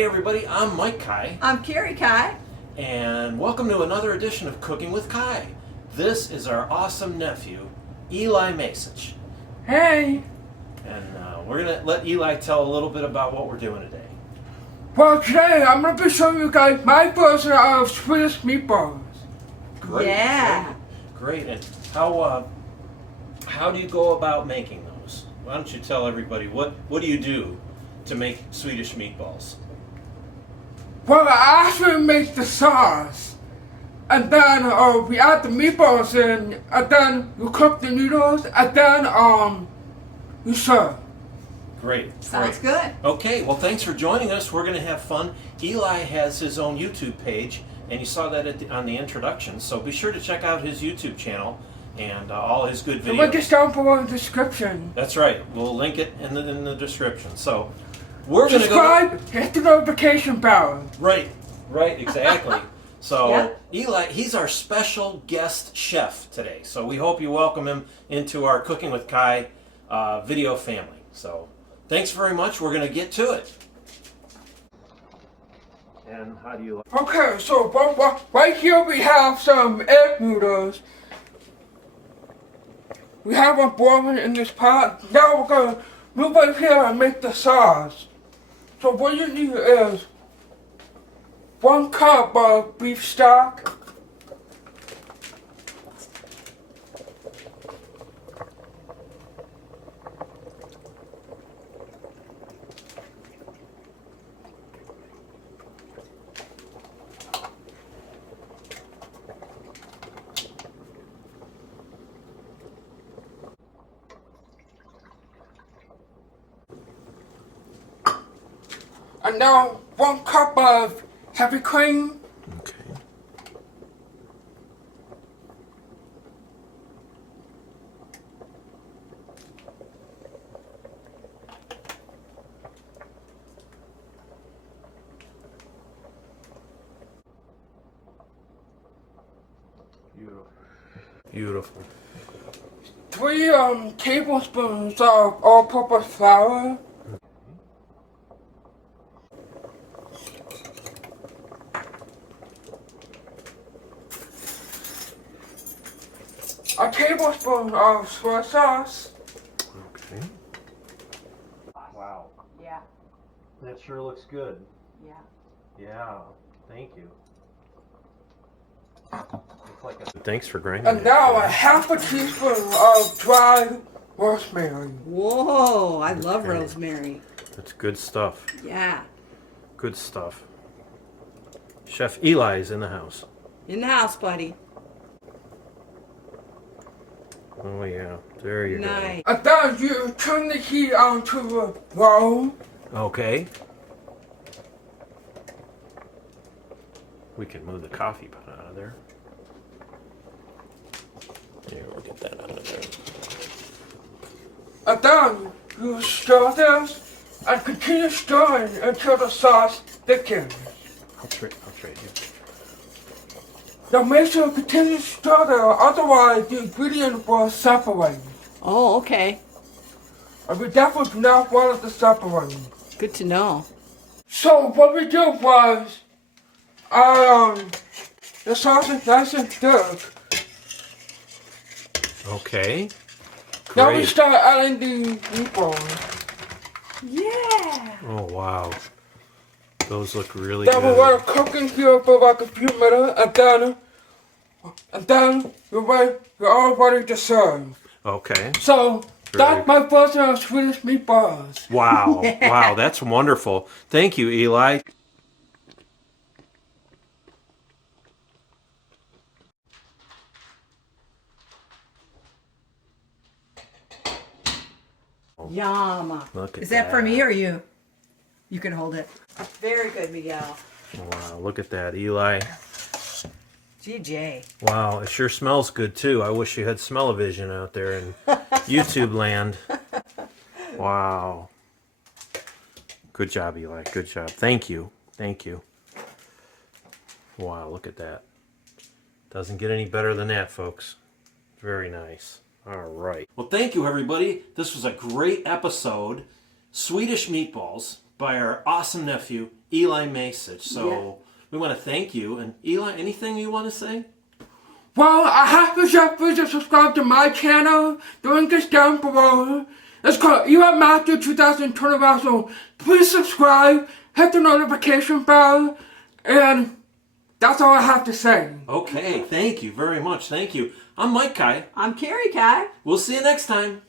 Hey everybody, I'm Mike Kai. I'm Carrie Kai. And welcome to another edition of Cooking with Kai. This is our awesome nephew, Eli Masich. Hey! And we're going to let Eli tell a little bit about what we're doing today. Well, today I'm going to be showing you guys my version of Swedish Meatballs. Great. Yeah. Great. And how do you go about making those? Why don't you tell everybody what do you do to make Swedish meatballs? Well, I actually make the sauce. And then we add the meatballs in, and then you cook the noodles, and then you serve. Great. Sounds great. good. Okay, well thanks for joining us. We're going to have fun. Eli has his own YouTube page, and you saw that on the introduction, so be sure to check out his YouTube channel and all his good The link is videos. down below in the description. That's right. We'll link it in the description. So we're going to go... Subscribe, hit the notification bell. Right, exactly. So Yeah. Eli, he's our special guest chef today. So we hope you welcome him into our Cooking with Kai video family. So thanks very much. We're going to get to it. And how do you like? Okay, so right here we have some egg noodles. We have them boiling in this pot. Now we're going to move over here and make the sauce. So what you need is 1 cup of beef stock, and now 1 cup of heavy cream, Okay. Beautiful. 3 tablespoons of all-purpose flour, a tablespoon of soy sauce, Okay. Wow. Yeah. That sure looks good. Yeah. Yeah. Thank you. Thanks for grinding. and now a half a teaspoon of dried rosemary. Whoa, I love Okay. rosemary. That's good stuff. Yeah. Good stuff. Chef Eli's in the house. In the house, buddy. Oh yeah, there you Nice. And then you turn the heat on to low. go. Okay. We can move the coffee pot out of there. Here, we'll get that out of there. And then you stir this and continue stirring until the sauce thickens. I'll trade you. Now make sure you continue to stir there, otherwise the ingredients will separate. Oh, okay. And we definitely do not want it to separate. Good to know. So what we did was, the sauce is nice and thick. Okay. Now we Great. start adding the meatballs. Yeah. Oh wow. Those look really Then we'll let good. it cook in here for like a few minutes, and then you're all ready to serve. Okay. So Very- that's my version of Swedish meatballs. Wow. Wow, that's wonderful. Thank you, Eli. Yum. Look at Is that for that. me or you? You can hold it. Very good, Miguel. Wow, look at that, Eli. GJ. Wow, it sure smells good too. I wish you had smell-o-vision out there in YouTube land. Wow. Good job, Eli. Good job. Thank you. Thank you. Wow, look at that. Doesn't get any better than that, folks. Very nice. All right. Well, thank you, everybody. This was a great episode. Swedish Meatballs by our awesome nephew, Eli Masich. So we want to thank you. And Eli, anything you want to say? Well, I have to subscribe to my channel. The link is down below. It's called Eli Master 2021. So please subscribe, hit the notification bell, and that's all I have to say. Okay, thank you very much. Thank you. I'm Mike Kai. I'm Carrie Kai. We'll see you next time.